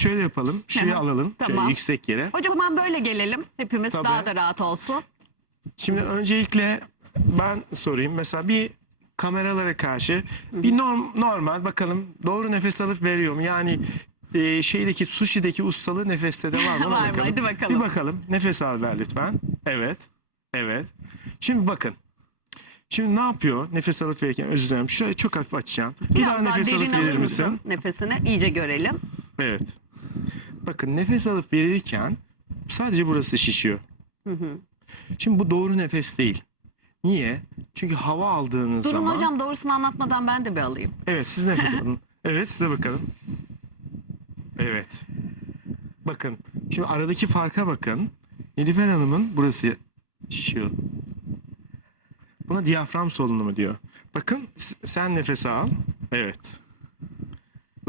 şöyle yapalım. Şuraya Tamam. alalım. Şöyle Tamam. yüksek yere. Hocam o zaman böyle gelelim. Hepimiz Tabii. daha da rahat olsun. Şimdi öncelikle ben sorayım. Mesela bir kameralara karşı bir norm, normal bakalım doğru nefes alıp veriyor mu? Yani e, şeydeki sushi'deki ustalığı nefeste de var mı? Var bakalım. Hadi bakalım. Bir bakalım. Nefes al ver lütfen. Evet. Evet. Şimdi bakın. Şimdi ne yapıyor nefes alıp verirken? Özür dilerim. Şöyle çok hafif açacağım. Bir Biraz daha nefes alıp verir misin? Nefesini iyice görelim. Evet. Bakın nefes alıp verirken sadece burası şişiyor. Hı hı. Şimdi bu doğru nefes değil. Niye? Çünkü hava aldığınız Durun zaman... hocam doğrusunu anlatmadan ben de bir alayım. Evet siz nefes alın. Evet size bakalım. Evet. Bakın. Şimdi aradaki farka bakın. Nilüfer Hanım'ın burası şişiyor. Buna diyafram solunumu diyor. Bakın sen nefes al. Evet.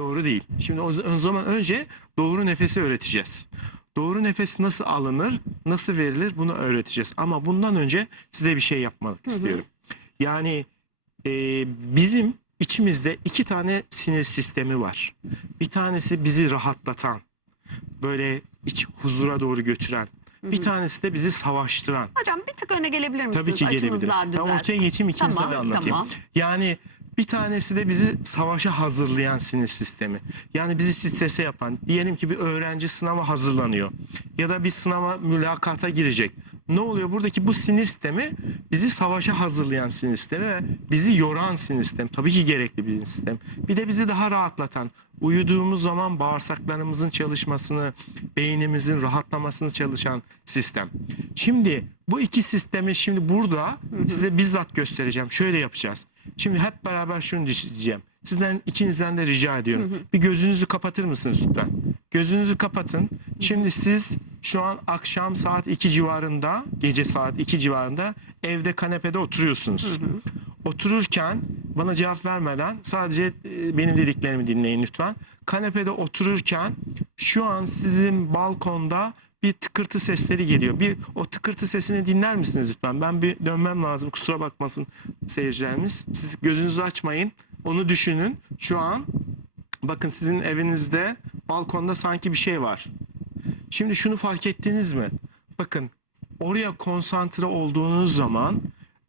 Doğru değil. Şimdi o zaman önce doğru nefesi öğreteceğiz. Doğru nefes nasıl alınır, nasıl verilir bunu öğreteceğiz. Ama bundan önce size bir şey yapmak istiyorum. Yani e, bizim içimizde iki tane sinir sistemi var. Bir tanesi bizi rahatlatan, böyle iç huzura doğru götüren. Bir tanesi de bizi savaştıran. Hocam bir tık öne gelebilir misiniz? Tabii ki gelebilirim. Ben ortaya geçeyim ikinize Tamam, de anlatayım. tamam. Yani bir tanesi de bizi savaşa hazırlayan sinir sistemi. Yani bizi strese yapan. Diyelim ki bir öğrenci sınava hazırlanıyor. Ya da bir sınava mülakata girecek. Ne oluyor? Buradaki bu sinir sistemi bizi savaşa hazırlayan sinir sistemi ve bizi yoran sinir sistemi. Tabii ki gerekli bir sistem. Bir de bizi daha rahatlatan, uyuduğumuz zaman bağırsaklarımızın çalışmasını, beynimizin rahatlamasını çalışan sistem. Şimdi bu iki sistemi şimdi burada size bizzat göstereceğim. Şöyle yapacağız. Şimdi hep beraber şunu diyeceğim. Sizden ikinizden de rica ediyorum. Bir gözünüzü kapatır mısınız lütfen? Gözünüzü kapatın. Şimdi siz şu an akşam saat 2 civarında, gece saat 2 civarında evde kanepede oturuyorsunuz. Otururken bana cevap vermeden sadece e, benim dediklerimi dinleyin lütfen. Kanepede otururken şu an sizin balkonda bir tıkırtı sesleri geliyor. Bir o tıkırtı sesini dinler misiniz lütfen? Ben bir dönmem lazım. Kusura bakmasın seyircilerimiz. Siz gözünüzü açmayın. Onu düşünün. Şu an bakın sizin evinizde balkonda sanki bir şey var. Şimdi şunu fark ettiniz mi? Bakın oraya konsantre olduğunuz zaman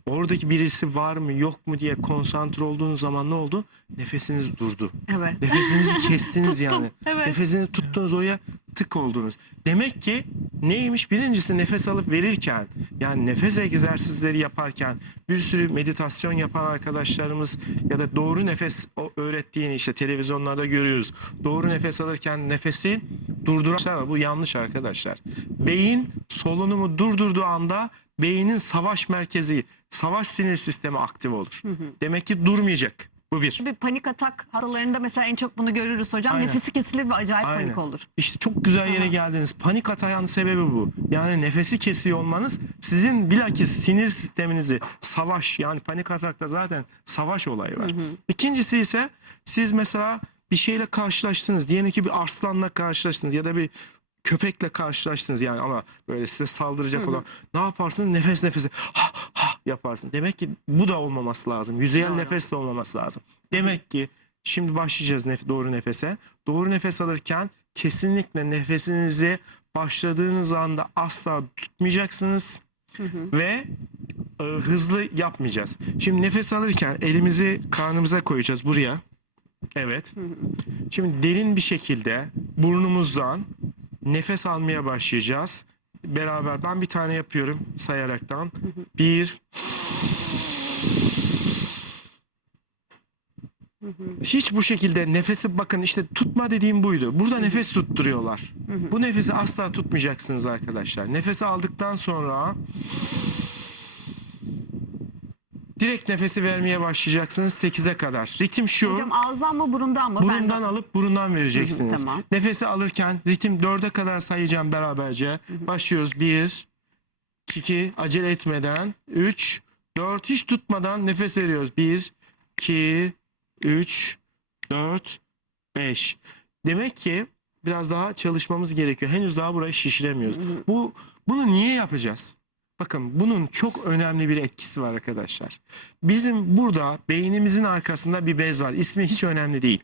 oradaki birisi var mı yok mu diye konsantre olduğunuz zaman ne oldu? Nefesiniz durdu. Evet. Nefesinizi kestiniz yani. evet. Nefesinizi tuttunuz oraya tık oldunuz. Demek ki neymiş? Birincisi nefes alıp verirken yani nefes egzersizleri yaparken bir sürü meditasyon yapan arkadaşlarımız ya da doğru nefes öğrettiğini işte televizyonlarda görüyoruz. Doğru nefes alırken nefesi durduran. Bu yanlış arkadaşlar. Beyin solunumu durdurduğu anda beynin savaş merkezi, savaş sinir sistemi aktif olur. Demek ki durmayacak. Bu bir. Bir panik atak hastalarında mesela en çok bunu görürüz hocam. Aynen. Nefesi kesilir ve acayip Aynen. panik olur. İşte çok güzel yere geldiniz. Panik atağının sebebi bu. Yani nefesi kesiyor olmanız sizin bilakis sinir sisteminizi savaş yani panik atakta zaten savaş olayı var. İkincisi ise siz mesela bir şeyle karşılaştınız. Diyelim ki bir arslanla karşılaştınız ya da bir köpekle karşılaştınız yani ama böyle size saldıracak olan ne yaparsınız nefes nefese ha ha yaparsın. Demek ki bu da olmaması lazım. Yüzeyel Doğru. nefes de olmaması lazım. Demek ki şimdi başlayacağız nef- doğru nefese. Doğru nefes alırken kesinlikle nefesinizi başladığınız anda asla tutmayacaksınız ve e, hızlı yapmayacağız. Şimdi nefes alırken elimizi karnımıza koyacağız buraya. Evet. Şimdi derin bir şekilde burnumuzdan nefes almaya başlayacağız. Beraber ben bir tane yapıyorum sayaraktan. Bir. Hiç bu şekilde nefesi bakın işte tutma dediğim buydu. Burada nefes tutturuyorlar. Bu nefesi asla tutmayacaksınız arkadaşlar. Nefesi aldıktan sonra direkt nefesi vermeye başlayacaksınız 8'e kadar. Ritim şu. Hocam ağızdan mı burundan mı? Ben Burundan de- alıp burundan vereceksiniz. Hı hı, tamam. Nefesi alırken ritim 4'e kadar sayacağım beraberce. Başlıyoruz. 1, 2, acele etmeden. 3, 4, hiç tutmadan nefes veriyoruz. 1, 2, 3, 4, 5. Demek ki biraz daha çalışmamız gerekiyor. Henüz daha burayı şişiremiyoruz. Bu Bunu niye yapacağız? Bakın bunun çok önemli bir etkisi var arkadaşlar. Bizim burada beynimizin arkasında bir bez var. İsmi hiç önemli değil.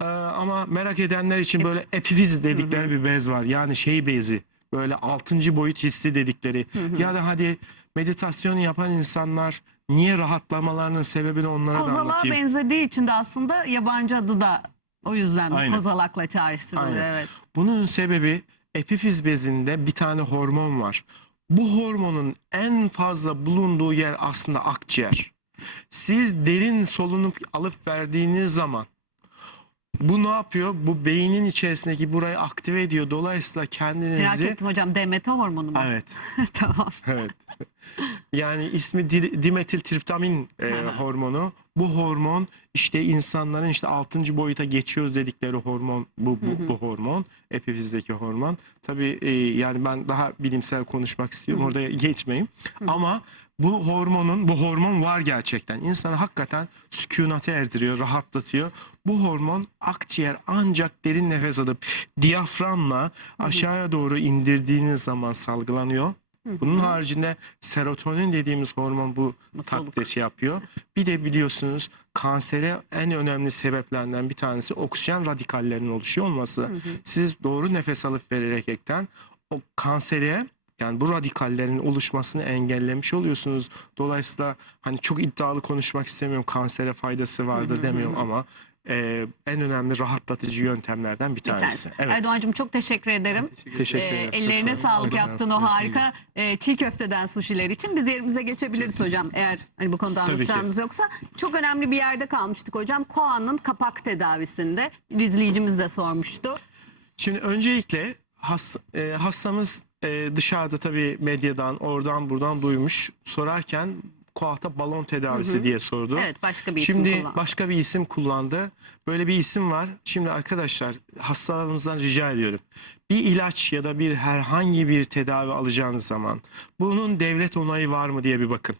Ee, ama merak edenler için böyle epifiz dedikleri bir bez var. Yani şey bezi. Böyle altıncı boyut hissi dedikleri. Ya da hadi meditasyon yapan insanlar niye rahatlamalarının sebebini onlara da Kozalağa anlatayım. benzediği için de aslında yabancı adı da o yüzden Aynen. kozalakla çağrıştırılıyor. Evet. Bunun sebebi epifiz bezinde bir tane hormon var. Bu hormonun en fazla bulunduğu yer aslında akciğer. Siz derin solunum alıp verdiğiniz zaman bu ne yapıyor? Bu beynin içerisindeki burayı aktive ediyor. Dolayısıyla Merak kendinizi... ettim hocam DMT hormonu mu? Evet. tamam. Evet. Yani ismi di- dimetiltriptamin e, hormonu. Bu hormon işte insanların işte 6. boyuta geçiyoruz dedikleri hormon bu bu, bu hormon epifizdeki hormon. Tabii e, yani ben daha bilimsel konuşmak istiyorum. Orada geçmeyeyim. Ama bu hormonun bu hormon var gerçekten. İnsanı hakikaten sükunete erdiriyor, rahatlatıyor. Bu hormon akciğer ancak derin nefes alıp diyaframla aşağıya doğru indirdiğiniz zaman salgılanıyor. Bunun haricinde serotonin dediğimiz hormon bu Mutluluk. yapıyor. Bir de biliyorsunuz kansere en önemli sebeplerinden bir tanesi oksijen radikallerinin oluşuyor olması. Siz doğru nefes alıp vererekten o kansere yani bu radikallerin oluşmasını engellemiş oluyorsunuz. Dolayısıyla hani çok iddialı konuşmak istemiyorum. Kansere faydası vardır demiyorum ama e, en önemli rahatlatıcı yöntemlerden bir Bir tanesi. tanesi. Evet. Erdoğan'cığım çok teşekkür ederim. Teşekkür Ee, ederim. Çok ellerine sağ sağlık olun. o harika e, çiğ köfteden suşiler için. Biz yerimize geçebiliriz hocam eğer hani bu konuda Tabii ki. anlatacağınız yoksa. Çok önemli bir yerde kalmıştık hocam. Koa'nın kapak tedavisinde. İzleyicimiz de sormuştu. Şimdi öncelikle has, e, hastamız e, dışarıda tabii medyadan oradan buradan duymuş sorarken koahta balon tedavisi diye sordu. Evet başka bir isim Şimdi kullan. başka bir isim kullandı. Böyle bir isim var. Şimdi arkadaşlar hastalarımızdan rica ediyorum. Bir ilaç ya da bir herhangi bir tedavi alacağınız zaman bunun devlet onayı var mı diye bir bakın.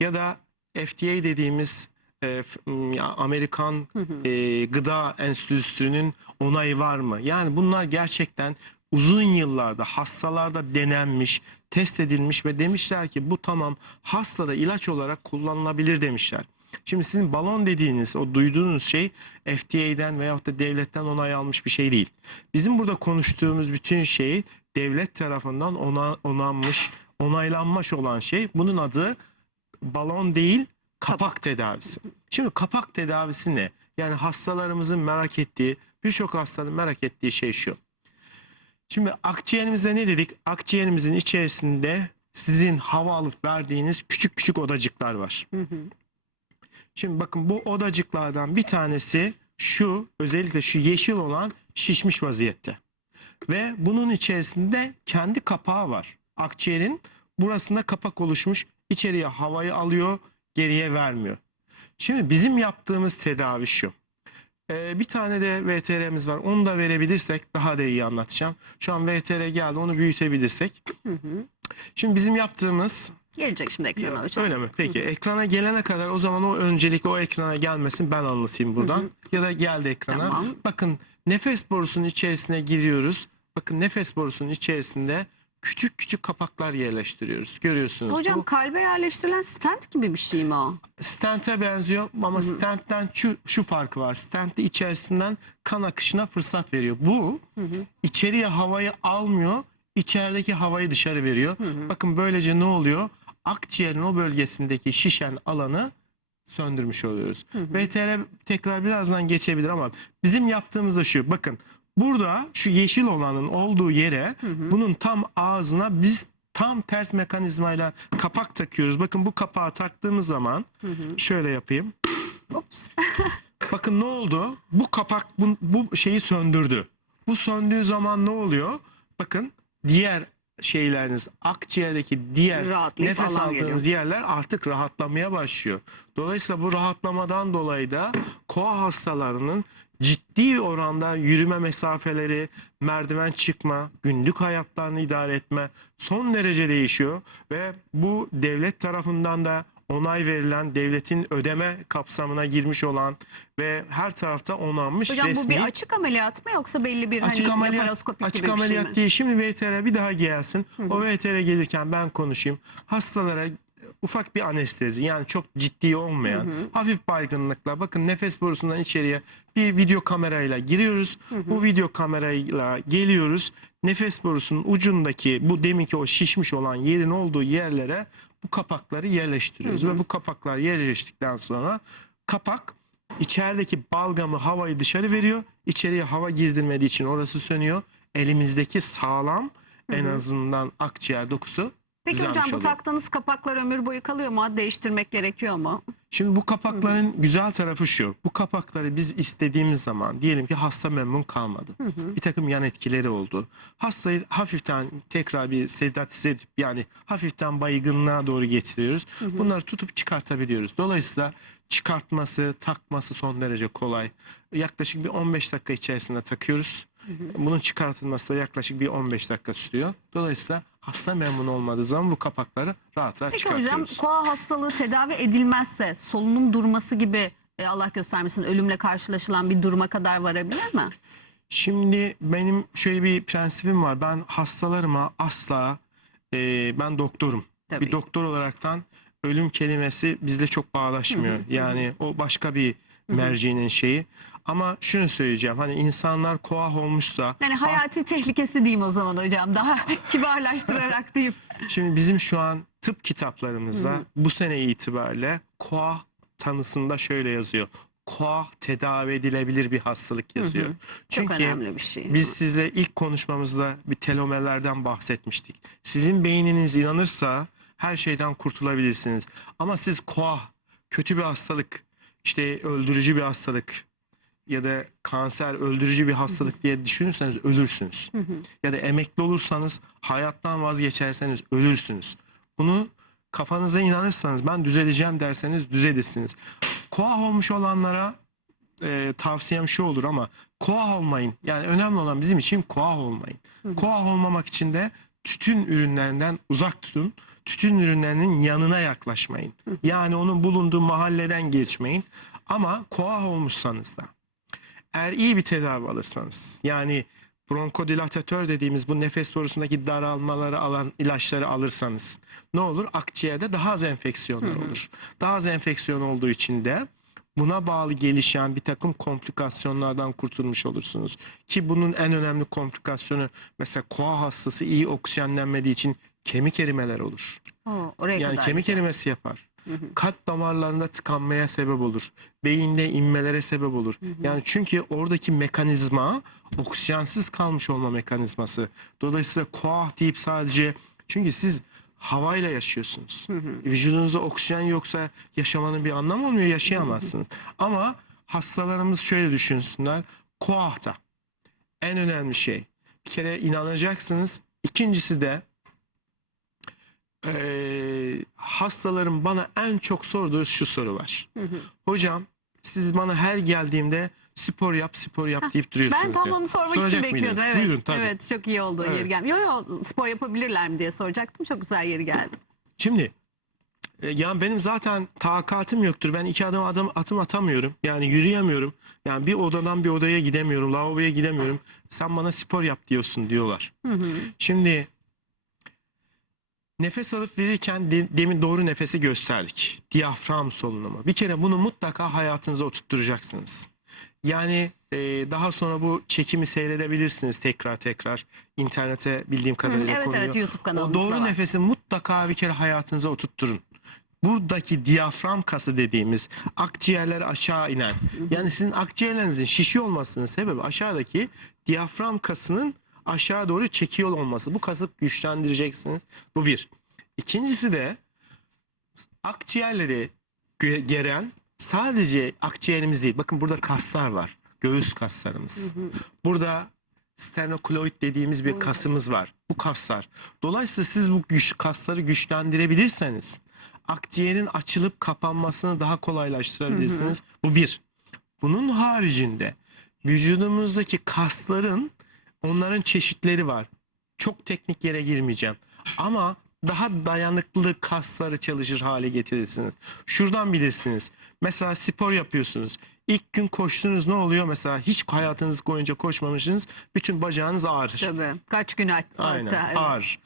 Ya da FDA dediğimiz e, f- m, ya Amerikan e, gıda enstitüsünün onayı var mı? Yani bunlar gerçekten uzun yıllarda hastalarda denenmiş, test edilmiş ve demişler ki bu tamam hastada ilaç olarak kullanılabilir demişler. Şimdi sizin balon dediğiniz o duyduğunuz şey FDA'den veyahut da devletten onay almış bir şey değil. Bizim burada konuştuğumuz bütün şey devlet tarafından ona, onanmış, onaylanmış olan şey. Bunun adı balon değil kapak tedavisi. Şimdi kapak tedavisi ne? Yani hastalarımızın merak ettiği, birçok hastanın merak ettiği şey şu. Şimdi akciğerimizde ne dedik? Akciğerimizin içerisinde sizin hava alıp verdiğiniz küçük küçük odacıklar var. Şimdi bakın bu odacıklardan bir tanesi şu özellikle şu yeşil olan şişmiş vaziyette. Ve bunun içerisinde kendi kapağı var. Akciğerin burasında kapak oluşmuş. İçeriye havayı alıyor, geriye vermiyor. Şimdi bizim yaptığımız tedavi şu. Ee, bir tane de VTR'miz var. Onu da verebilirsek daha da iyi anlatacağım. Şu an VTR geldi. Onu büyütebilirsek. Şimdi bizim yaptığımız Gelecek şimdi ekrana hocam. Öyle mi? Peki ekrana gelene kadar o zaman o öncelikle o ekrana gelmesin ben anlatayım buradan. Ya da geldi ekrana. Tamam. Bakın nefes borusunun içerisine giriyoruz. Bakın nefes borusunun içerisinde küçük küçük kapaklar yerleştiriyoruz. Görüyorsunuz. Hocam Bu kalbe yerleştirilen stent gibi bir şey mi o? stent'e benziyor ama stentten şu, şu farkı var. Stent de içerisinden kan akışına fırsat veriyor. Bu içeriye havayı almıyor. içerideki havayı dışarı veriyor. Bakın böylece ne oluyor? Akciğerin o bölgesindeki şişen alanı söndürmüş oluyoruz. VTR tekrar birazdan geçebilir ama bizim yaptığımız da şu. Bakın burada şu yeşil olanın olduğu yere bunun tam ağzına biz tam ters mekanizmayla kapak takıyoruz. Bakın bu kapağı taktığımız zaman şöyle yapayım. Ups. Bakın ne oldu? Bu kapak bu, bu şeyi söndürdü. Bu söndüğü zaman ne oluyor? Bakın diğer şeyleriniz akciğerdeki diğer Rahatlayıp nefes aldığınız yerler artık rahatlamaya başlıyor. Dolayısıyla bu rahatlamadan dolayı da koa hastalarının ciddi oranda yürüme mesafeleri, merdiven çıkma, günlük hayatlarını idare etme son derece değişiyor ve bu devlet tarafından da onay verilen, devletin ödeme kapsamına girmiş olan ve her tarafta onanmış Hocam resmi bu bir açık ameliyat mı yoksa belli bir açık hani ameliyat laparoskopik açık gibi bir şey ameliyat mi? değil. Şimdi VTR bir daha gelsin. O VTR gelirken ben konuşayım. Hastalara ufak bir anestezi yani çok ciddi olmayan hafif baygınlıkla bakın nefes borusundan içeriye bir video kamerayla giriyoruz. Bu video kamerayla geliyoruz. Nefes borusunun ucundaki bu deminki o şişmiş olan yerin olduğu yerlere bu kapakları yerleştiriyoruz ve bu kapaklar yerleştikten sonra kapak içerideki balgamı havayı dışarı veriyor. İçeriye hava girdirmediği için orası sönüyor. Elimizdeki sağlam en azından akciğer dokusu Peki düzelmiş hocam bu oluyor. taktığınız kapaklar ömür boyu kalıyor mu? Değiştirmek gerekiyor mu? Şimdi bu kapakların güzel tarafı şu. Bu kapakları biz istediğimiz zaman diyelim ki hasta memnun kalmadı. Bir takım yan etkileri oldu. Hastayı hafiften tekrar bir sedatize edip yani hafiften baygınlığa doğru getiriyoruz. Bunları tutup çıkartabiliyoruz. Dolayısıyla çıkartması, takması son derece kolay. Yaklaşık bir 15 dakika içerisinde takıyoruz. Bunun çıkartılması da yaklaşık bir 15 dakika sürüyor. Dolayısıyla hasta memnun olmadığı zaman bu kapakları rahat rahat Peki hocam çıkartıyoruz. koa hastalığı tedavi edilmezse solunum durması gibi e, Allah göstermesin ölümle karşılaşılan bir duruma kadar varabilir mi? Şimdi benim şöyle bir prensibim var. Ben hastalarıma asla e, ben doktorum. Tabii. Bir doktor olaraktan ölüm kelimesi bizle çok bağlaşmıyor. Yani o başka bir mercinin şeyi. Ama şunu söyleyeceğim. Hani insanlar koah olmuşsa Yani hayati tehlikesi diyeyim o zaman hocam. Daha kibarlaştırarak diyeyim. Şimdi bizim şu an tıp kitaplarımızda bu sene itibariyle koah tanısında şöyle yazıyor. Koah tedavi edilebilir bir hastalık yazıyor. Çok Çünkü önemli bir şey. Biz sizle ilk konuşmamızda bir telomerlerden bahsetmiştik. Sizin beyniniz inanırsa her şeyden kurtulabilirsiniz. Ama siz koah, kötü bir hastalık, işte öldürücü bir hastalık ya da kanser öldürücü bir hastalık diye düşünürseniz ölürsünüz. Ya da emekli olursanız, hayattan vazgeçerseniz ölürsünüz. Bunu kafanıza inanırsanız ben düzeleceğim derseniz düzelirsiniz. Koah olmuş olanlara e, tavsiyem şu olur ama koah olmayın. Yani önemli olan bizim için koah olmayın. Koah olmamak için de tütün ürünlerinden uzak tutun. Tütün ürünlerinin yanına yaklaşmayın. Yani onun bulunduğu mahalleden geçmeyin. Ama koah olmuşsanız da eğer iyi bir tedavi alırsanız yani bronkodilatatör dediğimiz bu nefes borusundaki daralmaları alan ilaçları alırsanız ne olur? Akciğerde daha az enfeksiyonlar olur. Daha az enfeksiyon olduğu için de buna bağlı gelişen bir takım komplikasyonlardan kurtulmuş olursunuz. Ki bunun en önemli komplikasyonu mesela koa hastası iyi oksijenlenmediği için kemik erimeler olur. Oo, oraya Yani kadar kemik güzel. erimesi yapar. Kalp damarlarında tıkanmaya sebep olur. Beyinde inmelere sebep olur. Yani çünkü oradaki mekanizma oksijensiz kalmış olma mekanizması. Dolayısıyla koah deyip sadece çünkü siz havayla yaşıyorsunuz. Vücudunuzda oksijen yoksa yaşamanın bir anlamı olmuyor. Yaşayamazsınız. Ama hastalarımız şöyle düşünsünler. Koahta en önemli şey. Bir kere inanacaksınız. İkincisi de eee, hastaların bana en çok sorduğu şu soru var. Hocam siz bana her geldiğimde spor yap spor yap deyip duruyorsunuz. Ben tam diyor. onu sormak Soracak için bekliyordum. mıydınız? Evet. Buyurun tabii. Evet, çok iyi oldu Evet. yeri geldi. Yo yo spor yapabilirler mi diye soracaktım. Çok güzel yeri geldi. Şimdi e, yani benim zaten takatım yoktur. Ben iki adım adım atım atamıyorum. Yani yürüyemiyorum. Yani bir odadan bir odaya gidemiyorum. Lavaboya gidemiyorum. Sen bana spor yap diyorsun diyorlar. Şimdi nefes alıp verirken de- demin doğru nefesi gösterdik. Diyafram solunumu. Bir kere bunu mutlaka hayatınıza oturtturacaksınız. Yani e, daha sonra bu çekimi seyredebilirsiniz tekrar tekrar. İnternete bildiğim kadarıyla evet, konuyor. evet, YouTube O kanalımızda doğru var. nefesi mutlaka bir kere hayatınıza oturtturun. Buradaki diyafram kası dediğimiz akciğerler aşağı inen. Yani sizin akciğerlerinizin şişiyor olmasının sebebi aşağıdaki diyafram kasının aşağı doğru çekiyor olması. Bu kası güçlendireceksiniz. Bu bir. İkincisi de akciğerleri geren sadece akciğerimiz değil. Bakın burada kaslar var. Göğüs kaslarımız. Burada sternokloid dediğimiz bir kasımız var. Bu kaslar. Dolayısıyla siz bu güç, kasları güçlendirebilirseniz akciğerin açılıp kapanmasını daha kolaylaştırabilirsiniz. Bu bir. Bunun haricinde vücudumuzdaki kasların onların çeşitleri var. Çok teknik yere girmeyeceğim. Ama daha dayanıklı kasları çalışır hale getirirsiniz. Şuradan bilirsiniz. Mesela spor yapıyorsunuz. İlk gün koştunuz ne oluyor? Mesela hiç hayatınız boyunca koşmamışsınız. Bütün bacağınız ağrır. Tabii. Kaç gün hatta. Aynen evet. ağrır.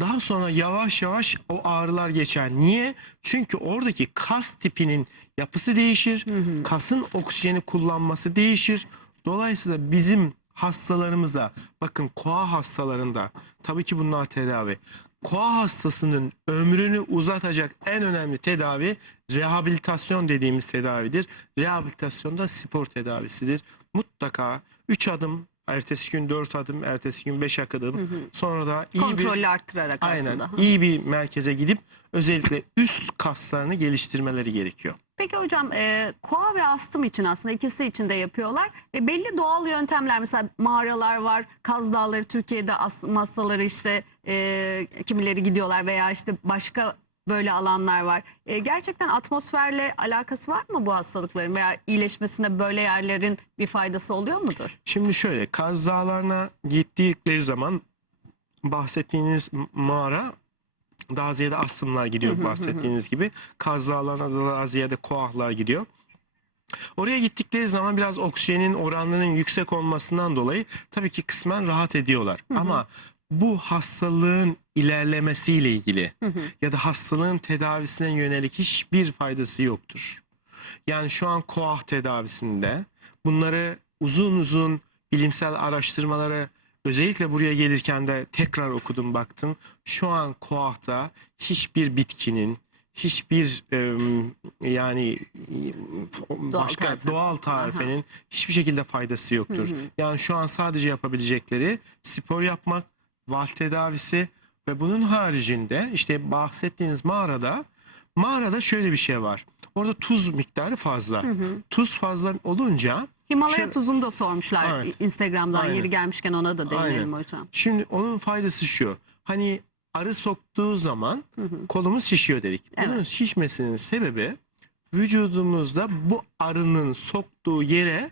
Daha sonra yavaş yavaş o ağrılar geçer. Niye? Çünkü oradaki kas tipinin yapısı değişir. Kasın oksijeni kullanması değişir. Dolayısıyla bizim hastalarımızda bakın koa hastalarında tabii ki bunlar tedavi. Koa hastasının ömrünü uzatacak en önemli tedavi rehabilitasyon dediğimiz tedavidir. Rehabilitasyon da spor tedavisidir. Mutlaka 3 adım, ertesi gün 4 adım, ertesi gün 5 adım. Sonra da iyi bir Kontrollü arttırarak Aynen. aslında. iyi bir merkeze gidip özellikle üst kaslarını geliştirmeleri gerekiyor. Peki hocam e, koa ve astım için aslında ikisi için de yapıyorlar. E, belli doğal yöntemler mesela mağaralar var, Kaz Dağları Türkiye'de astım hastaları işte e, kimileri gidiyorlar veya işte başka böyle alanlar var. E, gerçekten atmosferle alakası var mı bu hastalıkların veya iyileşmesine böyle yerlerin bir faydası oluyor mudur? Şimdi şöyle Kaz Dağları'na gittikleri zaman bahsettiğiniz mağara daha ziyade asımlar gidiyor bahsettiğiniz gibi. Kaz Dağları'na da daha ziyade koahlar gidiyor. Oraya gittikleri zaman biraz oksijenin oranının yüksek olmasından dolayı tabii ki kısmen rahat ediyorlar. Hı hı. Ama bu hastalığın ilerlemesiyle ilgili Hı hı. ya da hastalığın tedavisine yönelik hiçbir faydası yoktur. Yani şu an koah tedavisinde bunları uzun uzun bilimsel araştırmaları özellikle buraya gelirken de tekrar okudum baktım. Şu an koahta hiçbir bitkinin hiçbir em, yani Doğal başka tarife. doğal tarifenin hiçbir şekilde faydası yoktur. Hı hı. Yani şu an sadece yapabilecekleri spor yapmak, valv tedavisi ve bunun haricinde işte bahsettiğiniz mağarada mağarada şöyle bir şey var. Orada tuz miktarı fazla. Hı hı. Tuz fazla olunca Himalaya Şöyle- tuzunu da sormuşlar Evet. Instagram'dan. Aynen. Yeri gelmişken ona da değinelim Aynen. hocam. şimdi onun faydası şu. Hani arı soktuğu zaman Hı hı. kolumuz şişiyor dedik. Bunun Evet. şişmesinin sebebi vücudumuzda bu arının soktuğu yere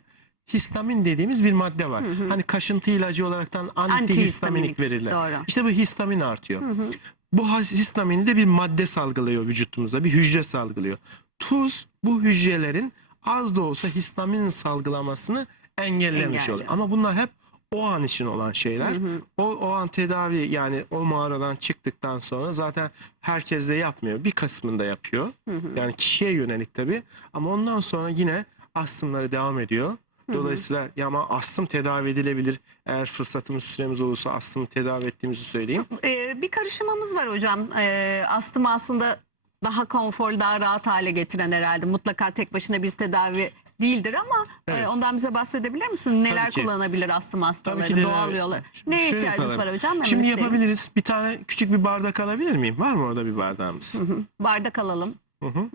histamin dediğimiz bir madde var. Hı hı. Hani kaşıntı ilacı olaraktan antihistaminik verirler. Doğru. İşte bu histamin artıyor. Hı hı. Bu has- histamin de bir madde salgılıyor vücudumuzda, bir hücre salgılıyor. Tuz bu hücrelerin az da olsa histamin salgılamasını engellemiş Engelliyor. oluyor. Ama bunlar hep o an için olan şeyler. Hı hı. O, o an tedavi yani o mağaradan çıktıktan sonra zaten herkes de yapmıyor. Bir kısmında yapıyor. Hı hı. Yani kişiye yönelik tabii. Ama ondan sonra yine astımları devam ediyor. Dolayısıyla ya ama astım tedavi edilebilir. Eğer fırsatımız süremiz olursa astımı tedavi ettiğimizi söyleyeyim. Ee, bir karışımımız var hocam. Ee, astımı aslında daha konforlu, daha rahat hale getiren herhalde. Mutlaka tek başına bir tedavi değildir ama Evet. e, ondan bize bahsedebilir misin? Neler kullanabilir astım hastaları, Tabii ki de- doğal yolu? Şimdi Neye şöyle ihtiyacımız var hocam? Şimdi isteyelim. yapabiliriz. Bir tane küçük bir bardak alabilir miyim? Var mı orada bir bardağımız? Hı hı. Bardak alalım. Hı hı.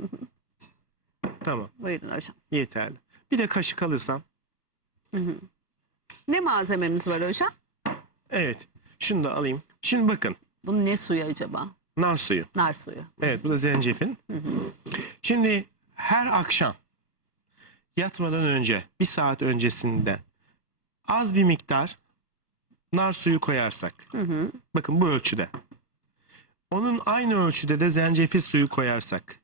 Tamam Buyurun hocam. yeterli. Bir de kaşık alırsam. Hı hı. Ne malzememiz var hocam? Evet. Şunu da alayım. Şimdi bakın. Bu ne suyu acaba? Nar suyu. Nar suyu. Evet bu da zencefil. Hı hı. Şimdi her akşam yatmadan önce bir saat öncesinde az bir miktar nar suyu koyarsak. Hı hı. Bakın bu ölçüde. Onun aynı ölçüde de zencefil suyu koyarsak.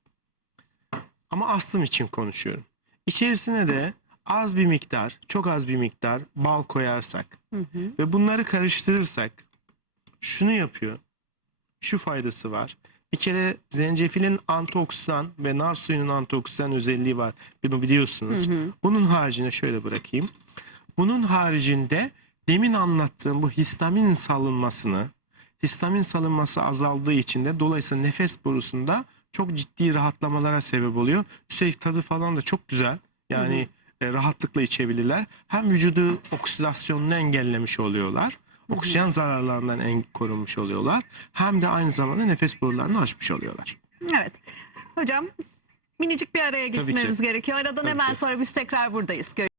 Ama astım için konuşuyorum. İçerisine de az bir miktar, çok az bir miktar bal koyarsak Hı hı. ve bunları karıştırırsak şunu yapıyor. Şu faydası var. Bir kere zencefilin antioksidan ve nar suyunun antioksidan özelliği var. Bunu biliyorsunuz. Hı hı. Bunun haricinde şöyle bırakayım. Bunun haricinde demin anlattığım bu histamin salınmasını, histamin salınması azaldığı için de dolayısıyla nefes borusunda çok ciddi rahatlamalara sebep oluyor. Üstelik tadı falan da çok güzel. Yani e, rahatlıkla içebilirler. Hem vücudu oksidasyonunu engellemiş oluyorlar. Oksijen zararlarından en korunmuş oluyorlar. Hem de aynı zamanda nefes borularını açmış oluyorlar. Evet. Hocam minicik bir araya Tabii ki. gitmemiz gerekiyor. Aradan Tabii hemen ki. sonra biz tekrar buradayız. Görüşürüz.